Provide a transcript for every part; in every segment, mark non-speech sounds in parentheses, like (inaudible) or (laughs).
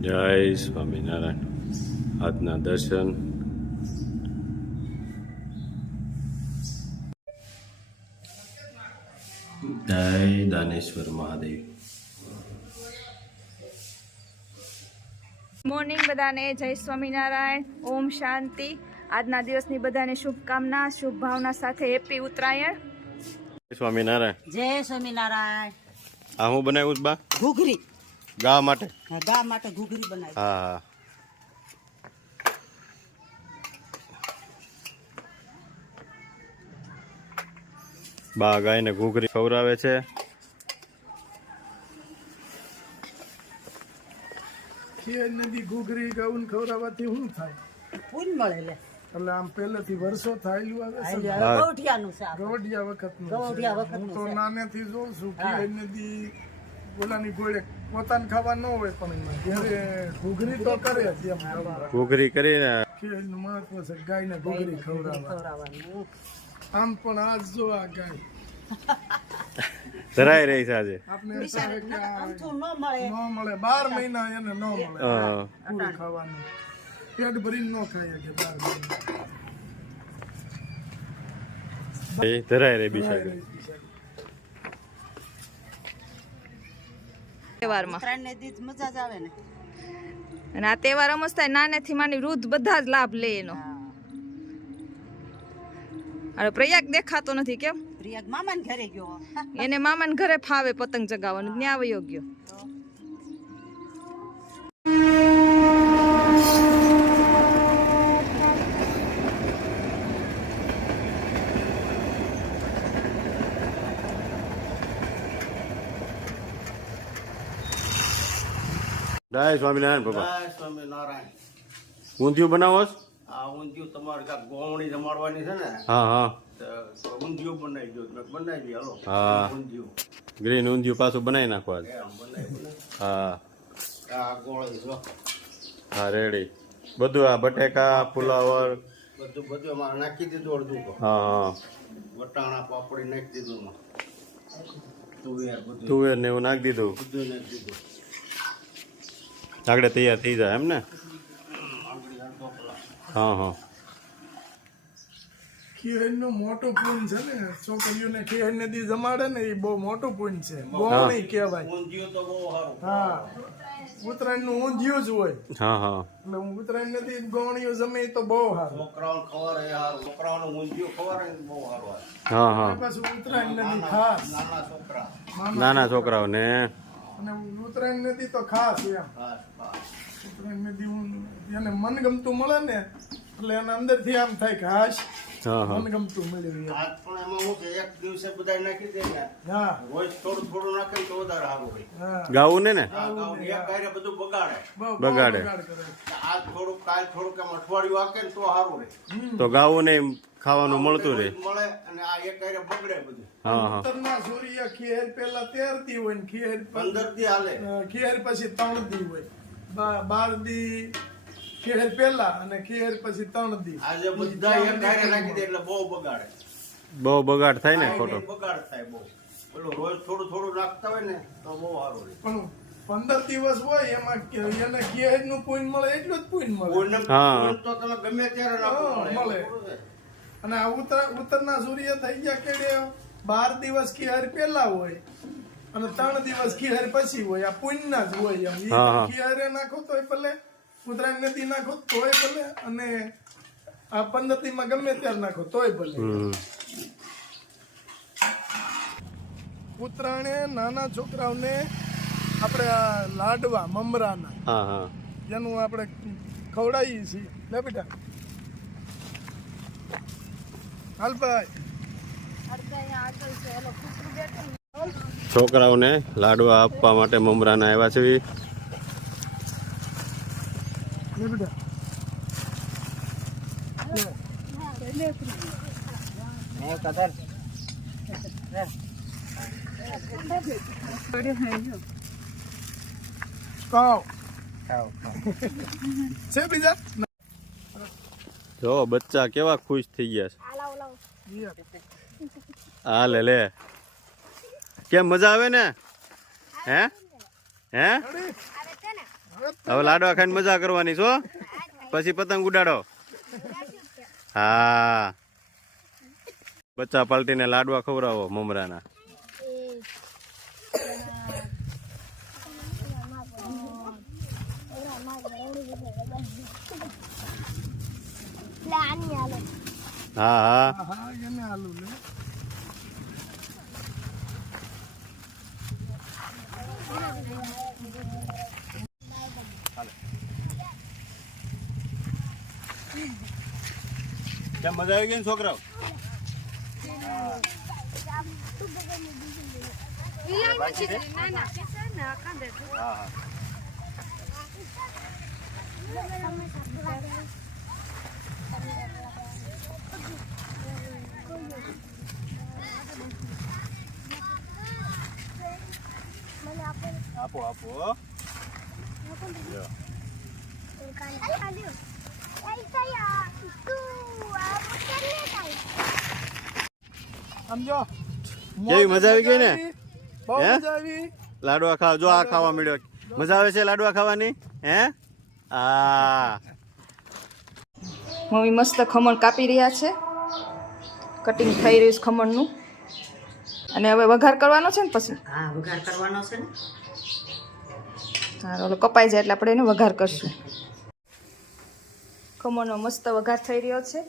જય સ્વામિનારાયણ આજના દર્શન જય દાનેશ્વર મહાદેવ મોર્નિંગ બધાને જય સ્વામિનારાયણ ઓમ શાંતિ. આજના દિવસની બધાને શુભકામના શુભ ભાવના સાથે હેપી ઉત્તરાયણ. જય સ્વામિનારાયણ. જય સ્વામિનારાયણ. આ હું બનાવ્યું બા? ઘૂઘરી. ગા માટે હા, ગા માટે ઘૂઘરી બનાવી હા બા ગાયને ઘૂઘરી ખવડાવે છે ખીર નદી ઘૂઘરી ગૌન ખવડાવવાથી શું થાય પૂન મળે લે એટલે આમ પહેલેથી વર્ષો થાયેલું આવે ગૌઠિયાનું છે. વખતનું. વખતનું હું તો. નાનેથી જોઉં છું હા. નદી ઓલાની ગોળે પોતાને ખાવા ન હોય પણ ઘૂઘરી તો કરે એમ ઘૂઘરી કરીને ખીરનું મહત્વ છે ગાયને ઘૂઘરી ખવડાવવા. આમ પણ આજ જો આ ગાય. ધરાઈ રહી છે આજે. ન મળે. બાર મહિના એને ન મળે. પૂરું ખાવાનું. પેટ ભરીને ન ખાય કે બાર મહિના. એ ધરાઈ રહી તહેવારમાં. ઉત્તરાયણને દી જ મજા જ આવે ને. અને આ તહેવાર અમસ્ત નાનેથી માની વૃદ્ધ બધા જ લાભ લે એનો. અને પ્રયાગ દેખાતો નથી કેમ? પ્રયાગ મામાને ઘરે ગયો. એને મામાને ઘરે ફાવે પતંગ ચગાવવાનું ત્યાં આવ્યો ગયો. જય સ્વામિનારાયણ બાબા જય સ્વામિનારાયણ ઊંધિયું બનાવો? આ ઊંધિયું તમારે ગોવણી જમાડવાની છે ને હા હા. ઊંધિયું બનાવી દો બનાવી હાલો. હા. ઊંધિયું. ગ્રીન ઊંધિયું પાછું બનાવી નાખો આજે. હા. આ ગોળી જો હા. રેડી. બધું આ બટેકા ફુલાવર બધું બધું એમાં નાખી દીધું અડધું હા હા. વટાણા પાપડી નાખી દીધું તુવેર તુવેર ને એવું નાખી દીધું. બધું નાખી દીધું. આગળ તૈયાર થઈ જાય એમ ને હા હા. ખીરનું મોટું પૂન છે ને છોકરીઓને જમાડે ને એ બહુ મોટું છે. કહેવાય. હા. ઉત્તરાયણનું ઊંધિયું જ હોય. હા હા. એટલે ઉત્તરાયણ નથી ગોવણીઓ જમે તો બહુ સારું. છોકરાઓને ખવારે સારું છોકરાઓને ઊંધિયું ખવારે બહુ સારું હા હા. પાછું ઉત્તરાયણ નથી ખાસ. નાના છોકરા. નાના છોકરાઓને. અને ઉત્તરાયણ નદી તો ખાસ એમ. ઉત્તરાયણ નદી ઊં- એને મનગમતું મળે ને એટલે એના અંદરથી આમ થાય કે હાશ. મનગમતું મળ્યું એમ. આજ પણ એમાં હું છે એક દિવસે બધા નાખી દે ને. હા. રોજ થોડું થોડું નાખે તો વધારે સારું હોય હા. ગાવું ને? ને એક કાર્ય બધું બગાડે. બગાડે. આજ થોડું કાલ થોડુંક એમ અઠવાડિયું આકે ને તો સારું રહે. તો ગાવું ને ખાવાનું મળતું રહે. મળે અને આ એક કાર્ય બગડે બધું. હા હા. સૂર્ય ખેર પેલા તેરતી હોય ને ખેર પંદર દી હાલે. ખેર પછી ત્રણ દી હોય. બાર દી ખેર પેલા અને ખેર પછી ત્રણ દી આજે બધા એક હારે રાખી દે એટલે બહુ બગાડે. બહુ બગાડ થાય ને ખોટો. બગાડ થાય બહુ. પેલું રોજ થોડું થોડું રાખતા હોય ને તો બહુ સારું રહે. પણ પંદર દિવસ હોય એમાં એને ખેરનું પૂન મળે એટલું જ પૂન મળે. હા. તો તમે ગમે ત્યારે નાખો મળે. અને આ ઉત્તર ઉત્તરના સૂર્ય થઈ ગયા કેડે બાર દિવસ ખેર પેલા હોય અને ત્રણ દિવસ ખેર પછી હોય. આ પુણ્યના જ હોય એમ. ખેરે નાખો તો ભલે ઉત્તરાયણ નથી નાખો તોય ભલે અને આ પંદરતીમાં ગમે ત્યારે નાખો તોય ભલે. ઉત્તરાયણે નાના છોકરાઓને આપણે આ લાડવા મમરાના. હા હા. એનું આપણે ખવડાવીએ છીએ. લે બેટા. હાલભાઈ છોકરાઓને લાડવા આપવા માટે મમરાના આવ્યા છે. લે જો, બચ્ચા કેવા ખુશ થઈ ગયા છે. હા, લે લે. કેમ, મજા આવે ને? હે? હે? હવે લાડવા ખાઈને મજા કરવાની છો? પછી પતંગ ઉડાડો. હા. બચ્ચા પાલટીને લાડવા ખવડાવો મમરાના. હા હા. હા એને આલુ લે કેમ મજા આવી ગઈ ને છોકરાઓ? આપો આપો લ્યો. સમજો? કેવી મજા આવી ગઈ ને? બહુ મજા આવી લાડવા ખાવા જો આ ખાવા મળ્યો. મજા આવે છે લાડવા ખાવાની? હે? હા મમ્મી મસ્ત ખમણ કાપી રહ્યા છે. કટિંગ થઈ રહ્યું છે ખમણનું. અને હવે વઘાર કરવાનો છે ને પછી? હા વઘાર કરવાનો છે ને. કપાઈ જાય એટલે આપણે એને વઘાર કરશું. ખમણનો મસ્ત વઘાર થઈ રહ્યો છે.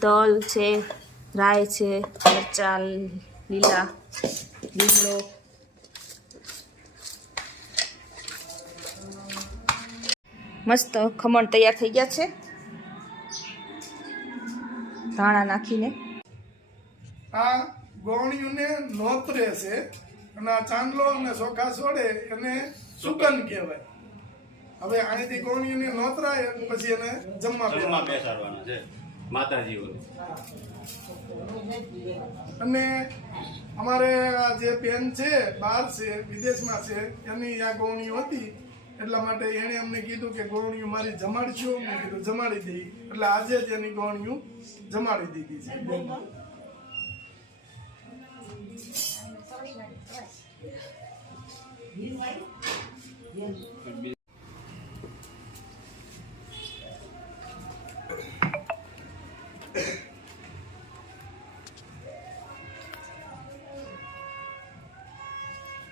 તલ છે રાય છે, મરચા, લીલા, લીમડો. મસ્ત ખમણ તૈયાર થઈ ગયા છે. ધાણા નાખીને. આ ગોવણીઓને નોતરે છે. અને આ ચાંદલો અને ચોખા છોડે એને સુગંધ કહેવાય હવે અહીંથી ગોવણીઓને નોતરાય પછી એને જમવા જમવા બેસાડે. બેસાડવાના છે માતાજી અને અમારે આ જે બેન છે બહાર છે વિદેશમાં છે એની આ ગોવણીઓ હતી એટલા માટે એણે અમને કીધું કે ગોવણીઓ મારી જમાડશો મેં કીધું જમાડી દઈ એટલે આજે જ એની ગોવણીઓ જમાડી દીધી છે.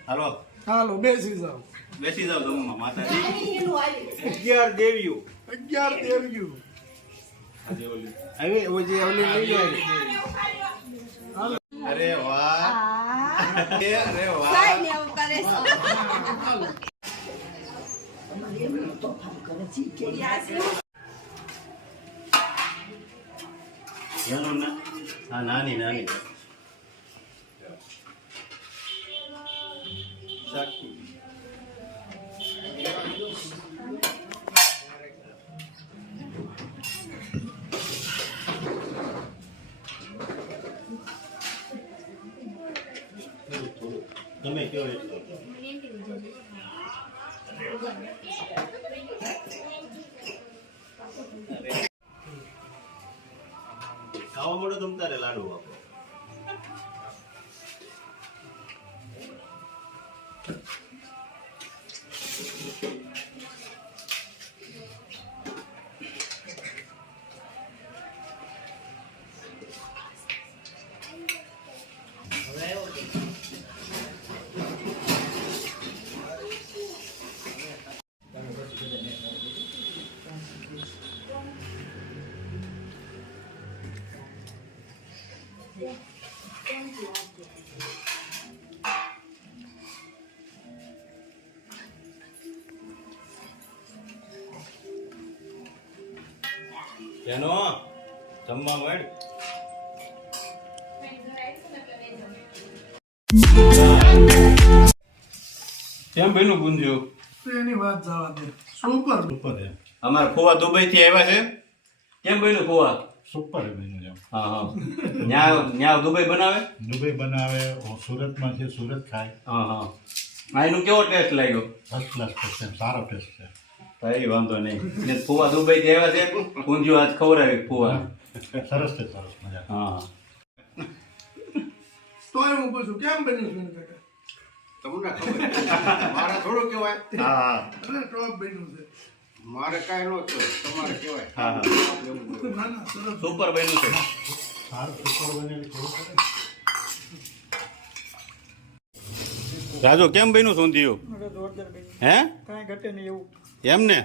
હાલો. હાલો બેસી જાઓ. બેસી જાઓ તમે માતાજી. અગિયાર દેવીઓ. અગિયાર ઓલી લઈ લો. અરે વાહ. (laughs) નાની નાની સાક્ષી તમે કયો એટલો મળો તમ તારે લાડુ આપો. એનો જમવા મળ કેમ ભાઈનું ગુંજ્યું? એની વાત જવા દે. સુપર સુપર છે અમારા ફુવા દુબઈ થી આવ્યા છે. કેમ ભાઈનું ફુવા? સુપર છે એમ. હા હા. ન્યા ન્યા દુબઈ બનાવે? દુબઈ બનાવે સુરતમાં છે સુરત ખાય. હા હા. આ એનું કેવો ટેસ્ટ લાગ્યો? ફર્સ્ટ ક્લાસ ટેસ્ટ છે સારો ટેસ્ટ છે. કઈ વાંધો નહીં. ને ફુવા દુબઈ થી આવ્યા છે? ઊંધિયું આજ ખવડાવી ફુવા. સરસ છે સરસ મજા. હા તોય હું પૂછું કેમ બન્યું છે કાકા તમને ખબર મારા થોડું કહેવાય. હા ટોપ બન્યું છે. મારે કાંઈ નો છે તમારે કહેવાય. હા. સુપર બન્યું છે. રાજુ કેમ બન્યું ઊંધિયું હે? કાંઈ ઘટે નહીં એવું એમ ને?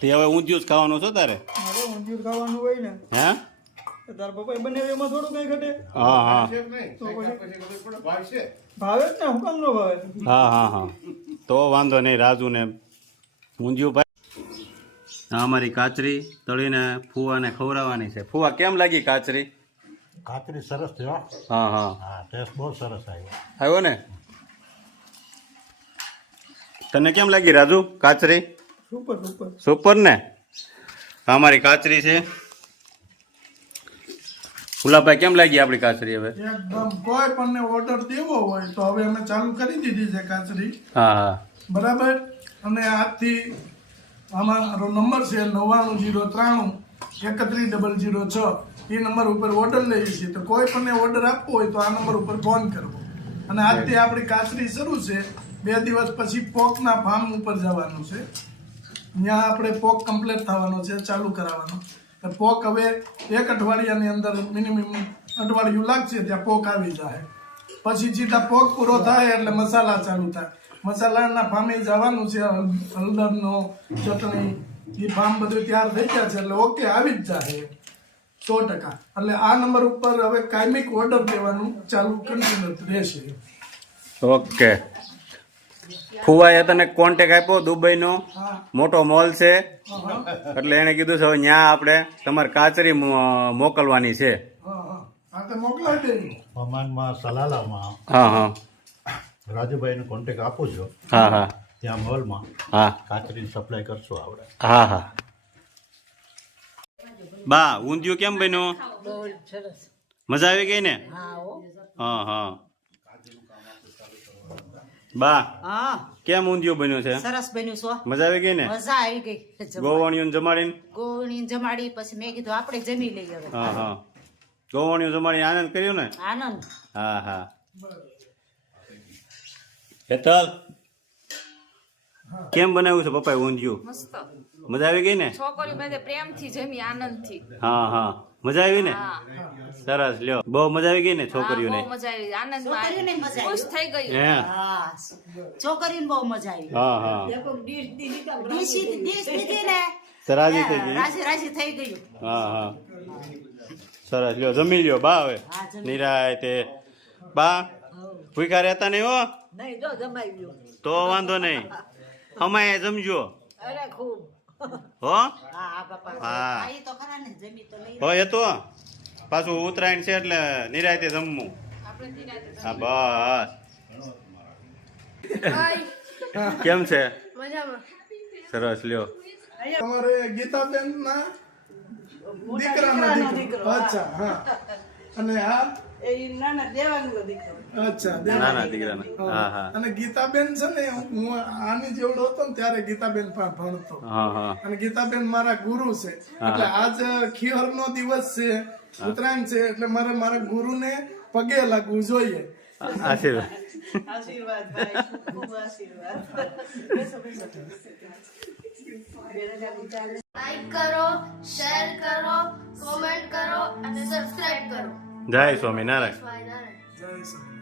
તે હવે ઊંધિયું જ ખાવાનું છો તારે? હવે ઊંધિયું ખાવાનું હોય ને હે? તાર પપ્પાએ બને એમાં થોડું કઈ ઘટે હા હા. ભાવે જ ને હું કામ નો ભાવે? હા હા હા. તો વાંધો નહીં રાજુ ને ઊંધિયું અમારી કાચરી તળીને ફુવાને ખવડાવવાની છે. ફુવા કેમ લાગી કાચરી? કાતરી સરસ થયો હો. હા હા. હા ટેસ્ટ બહુ સરસ આવ્યો આવ્યો ને? તને કેમ લાગી રાજુ કાચરી? સુપર સુપર સુપર ને? આ અમારી કાચરી છે. ફુલાભાઈ કેમ લાગી આપણી કાચરી હવે? એકદમ કોઈ પણ ઓર્ડર દેવો હોય તો હવે અમે ચાલુ કરી દીધી છે કાચરી. હા હા. બરાબર? અને આજથી અમારો નંબર છે નવ્વાણું જીરો ત્રાણું એકત્રીસ ડબલ જીરો છ. એ નંબર ઉપર ઓર્ડર લઈએ છીએ તો કોઈ પણ ઓર્ડર આપવો હોય તો આ નંબર ઉપર ફોન કરવો. અને આજથી આપણી કાચરી શરૂ છે. બે દિવસ પછી પોકના ફાર્મ ઉપર જવાનું છે. ત્યાં આપણે પોક કમ્પ્લીટ થવાનો છે ચાલુ કરાવવાનો. તો પોક હવે એક અઠવાડિયાની અંદર મિનિમમ અઠવાડિયું લાગશે ત્યાં પોક આવી જાય. પછી સીધા પોક પૂરો થાય એટલે મસાલા ચાલુ થાય. મસાલાના ફામે જવાનું છે હળ- હળદરનો ચટણી એ ફાર્મ બધું તૈયાર થઈ ગયા છે એટલે ઓકે આવી જ જશે સો ટકા. એટલે આ નંબર ઉપર હવે કાયમિક ઓર્ડર દેવાનું ચાલુ કન્ટિન્યુ રહેશે. ઓકે ફુવાએ તને કોન્ટેક આપ્યો દુબઈનો. મોટો મોલ છે. એટલે એને કીધું છે હવે ત્યાં આપણે તમારે કાચરી મોકલવાની છે. હા હા. હા તો મોકલાવી દેજો. મમાનમાં સલાલામાં. હા હા. રાજુભાઈનો કોન્ટેક આપું છું. હા હા. ત્યાં મોલમાં હા. કાતરી સપ્લાય કરશું આપણે. હા હા. બા ઊંધિયું કેમ બન્યો? મજા આવી ગઈ ને? હા હા. બા હા. કેમ ઊંધિયું બન્યું છે? સરસ બન્યું છો મજા આવી ગઈ ને? મજા આવી ગઈ. ગોવાણીઓ જમાડીને? ગોવાણીઓ જમાડી પછી મેં કીધું આપણે જમી લઈએ હા હા. ગોવાણીઓ જમાડી આનંદ કર્યો ને? આનંદ. હા હા. હેતલ. કેમ બનાવ્યું છે પપ્પાએ ઊંધિયું? મસ્ત. મજા આવી ગઈ ને? છોકરીઓ બધે પ્રેમથી જમી આનંદથી. હા હા. મજા આવી ને? સરસ લ્યો. બહુ મજા આવી ગઈ ને છોકરીઓને? બહુ મજા આવી. આનંદમાં છોકરીઓને મજા ખુશ થઈ ગઈ. હા? છોકરીઓને બહુ મજા આવી. હા હા. દેશી દેશ દીધી ને તરાજી થઈ ગઈ. રાજી રાજી થઈ ગયું હા હા. સરસ લ્યો. જમી લ્યો. બા હવે. નિરાય તે બા ભૂખા રહેતા નહીં હો? નહીં જો જમાઈ ગયો. તો વાંધો નહીં. અમાય જમજો. અરે ખૂબ. હો? હા હા બાપા હા. હા તો ખરા ને જમી તો લઈ હો એ તો. પાછું ઉત્તરાયણ છે એટલે નિરાયતે જમવું. હા બસ. કેમ છે? સરસ લ્યો. તમારે ગીતાબેન ના દીકરાનો દીકરો અચ્છા હા. અને આ અચ્છા નાના દીકરાના. હા હા. અને ગીતાબેન છે ને હું આની જેવડો હતો ને ત્યારે ગીતાબેન ભણતો. હા હા. અને ગીતાબેન મારા ગુરુ છે. એટલે આજ ખીહર નો દિવસ છે ઉત્તરાયણ છે એટલે મારે મારા ગુરુને પગે લાગવું જોઈએ. આશીર્વાદ. લાઈક કરો શેર કરો કોમેન્ટ કરો અને સબસ્ક્રાઇબ કરો. જય સ્વામિનારાયણ સ્વામિનારાયણ જય શ્રી